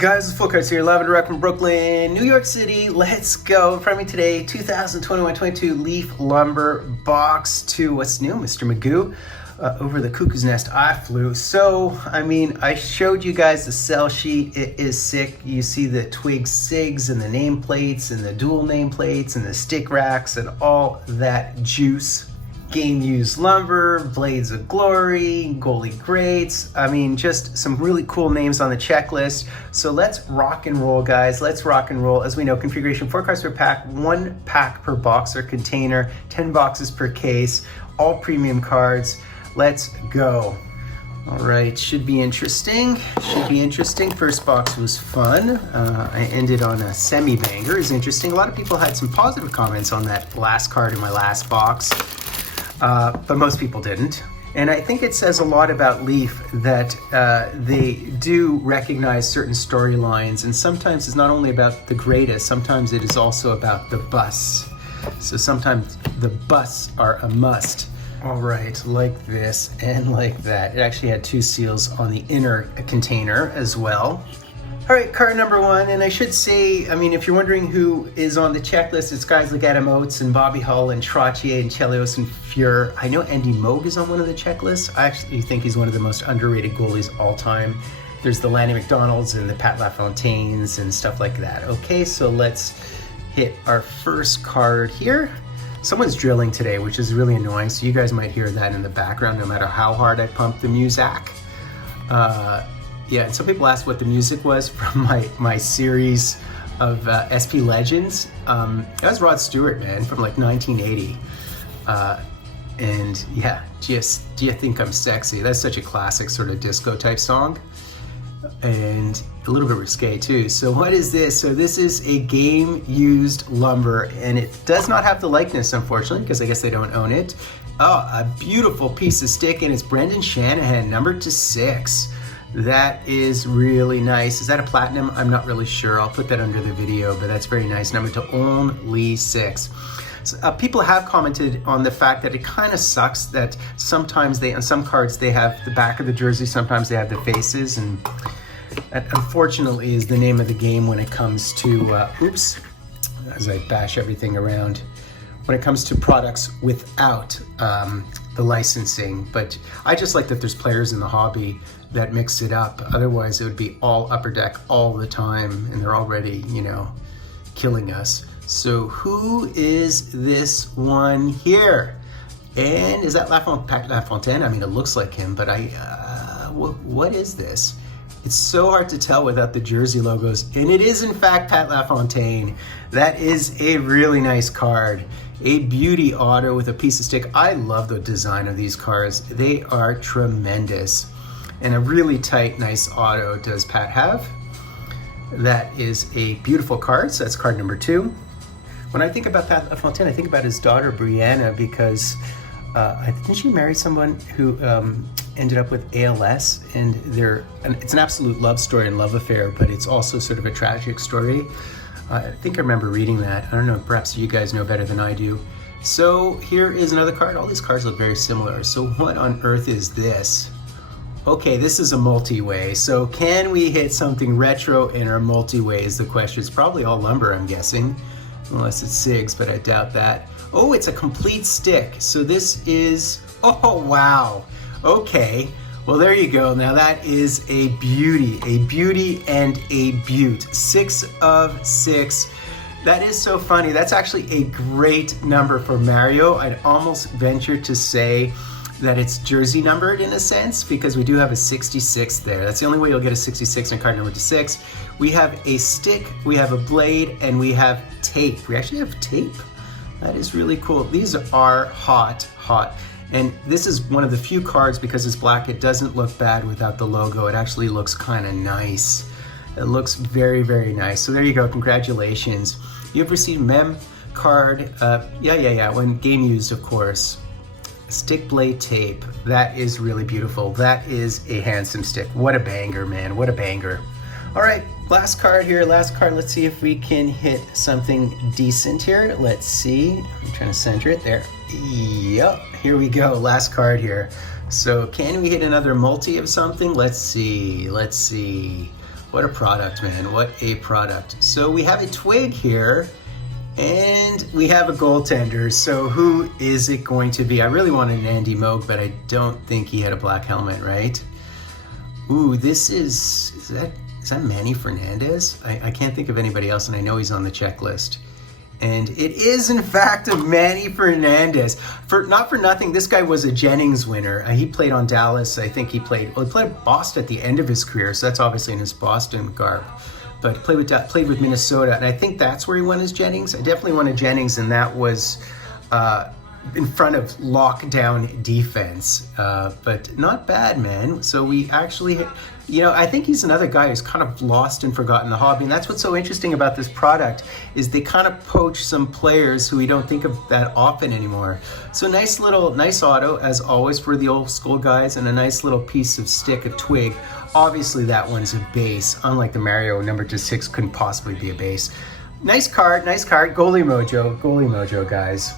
Guys, it's Fultoncards here, live and direct from Brooklyn, New York City. Let's go. In front of me today, 2021-22 Leaf Lumber Box 2. What's new, Mr. Magoo? Over the cuckoo's nest I flew. So, I showed you guys the sell sheet. It is sick. You see the twig SIGs and the nameplates and the dual nameplates and the stick racks and all that juice. Game used lumber, blades of glory, goalie grates. Just some really cool names on the checklist. So let's rock and roll, guys. Let's rock and roll. As we know, configuration 4 cards per pack, 1 pack per box or container, 10 boxes per case, all premium cards. Let's go. All right, should be interesting. First box was fun. I ended on a semi-banger. It's interesting. A lot of people had some positive comments on that last card in my last box. But most people didn't. And I think it says a lot about Leaf that they do recognize certain storylines, and sometimes it's not only about the greatest, sometimes it is also about the busts. So sometimes the busts are a must. All right, like this and like that. It actually had 2 seals on the inner container as well. All right, card number 1, and I should say, if you're wondering who is on the checklist, it's guys like Adam Oates and Bobby Hull and Trottier and Chelios and Fuhr. I know Andy Moog is on one of the checklists. I actually think he's one of the most underrated goalies all time. There's the Lanny McDonalds and the Pat LaFontaines and stuff like that. Okay, so let's hit our first card here. Someone's drilling today, which is really annoying, so you guys might hear that in the background no matter how hard I pump the music. Yeah, and some people asked what the music was from my series of SP Legends. That was Rod Stewart, man, from like 1980. And yeah, just Do You Think I'm Sexy? That's such a classic sort of disco type song. And a little bit risque too. So what is this? So this is a game used lumber, and it does not have the likeness, unfortunately, because I guess they don't own it. Oh, a beautiful piece of stick, and it's Brendan Shanahan, numbered to 6. That is really nice. Is that a platinum? I'm not really sure. I'll put that under the video, but that's very nice. Number to only 6. So, people have commented on the fact that it kind of sucks that sometimes on some cards they have the back of the jersey, sometimes they have the faces, and that unfortunately is the name of the game when it comes to, oops, as I bash everything around, when it comes to products without the licensing. But I just like that there's players in the hobby that mix it up. Otherwise it would be all upper deck all the time, and they're already, killing us. So who is this one here? And is that Pat LaFontaine? It looks like him, but what is this? It's so hard to tell without the jersey logos, and it is in fact Pat LaFontaine. That is a really nice card. A beauty auto with a piece of stick. I love the design of these cards. They are tremendous. And a really tight, nice auto does Pat have. That is a beautiful card, so that's card number 2. When I think about Pat LaFontaine, I think about his daughter Brianna, because I think she married someone who ended up with ALS, and it's an absolute love story and love affair, but it's also sort of a tragic story. I think I remember reading that. I don't know, perhaps you guys know better than I do. So here is another card. All these cards look very similar. So what on earth is this? Okay, this is a multi-way. So can we hit something retro in our multi-way is the question. It's probably all lumber, I'm guessing, unless it's SIGs, but I doubt that. Oh, it's a complete stick. So this is, oh wow. Okay, well there you go. Now that is a beauty and a beaut. 6 of 6. That is so funny. That's actually a great number for Mario. I'd almost venture to say that it's jersey numbered in a sense, because we do have a 66 there. That's the only way you'll get a 66 in card number 6. We have a stick, we have a blade, and we have tape. We actually have tape. That is really cool. These are hot. And this is one of the few cards, because it's black, it doesn't look bad without the logo. It actually looks kind of nice. It looks very, very nice. So there you go, congratulations. You've received mem card, when game used, of course. Stick blade tape. That is really beautiful. That is a handsome stick. What a banger, man. What a banger. All right, last card here. Last card. Let's see if we can hit something decent here. Let's see. I'm trying to center it there. Yep. Here we go. Last card here. So can we hit another multi of something? Let's see. What a product, man. What a product. So we have a twig here, and we have a goaltender. So who is it going to be? I really wanted an Andy Moog, but I don't think he had a black helmet, right? Ooh, this is that Manny Fernandez? I can't think of anybody else, and I know he's on the checklist. And it is, in fact, a Manny Fernandez. Not for nothing, this guy was a Jennings winner. He played on Dallas. I think he played Boston at the end of his career, so that's obviously in his Boston garb. But played with Minnesota, and I think that's where he won his Jennings. I definitely won a Jennings, and that was in front of lockdown defense. But not bad, man. So we actually, I think he's another guy who's kind of lost and forgotten the hobby. And that's what's so interesting about this product is they kind of poach some players who we don't think of that often anymore. So nice auto, as always, for the old school guys, and a nice little piece of stick, a twig. Obviously that one's a base. Unlike the Mario, number 6 couldn't possibly be a base. Nice card, goalie mojo, guys.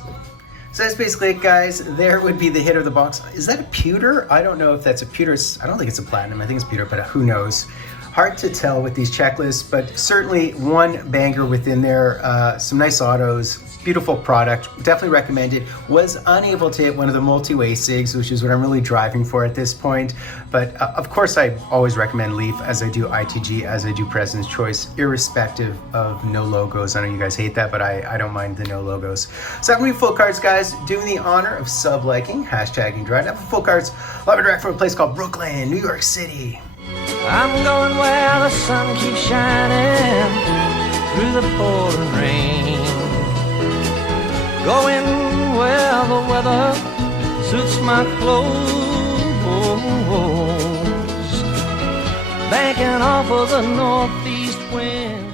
So that's basically it, guys. There would be the hit of the box. Is that a pewter? I don't know if that's a pewter. I don't think it's a platinum. I think it's pewter, but who knows? Hard to tell with these checklists, but certainly one banger within there. Some nice autos. Beautiful product. Definitely recommend it. Was unable to hit one of the multi-way SIGs, which is what I'm really driving for at this point. But of course, I always recommend Leaf, as I do ITG, as I do President's Choice, irrespective of no logos. I know you guys hate that, but I don't mind the no logos. So I'm going to be Fultoncards, guys, doing the honor of sub-liking, hashtagging Drive. I'm Fultoncards, live and direct from a place called Brooklyn, New York City. I'm going where the sun keeps shining through the pouring rain. Going where the weather suits my clothes. Banking off of the northeast wind.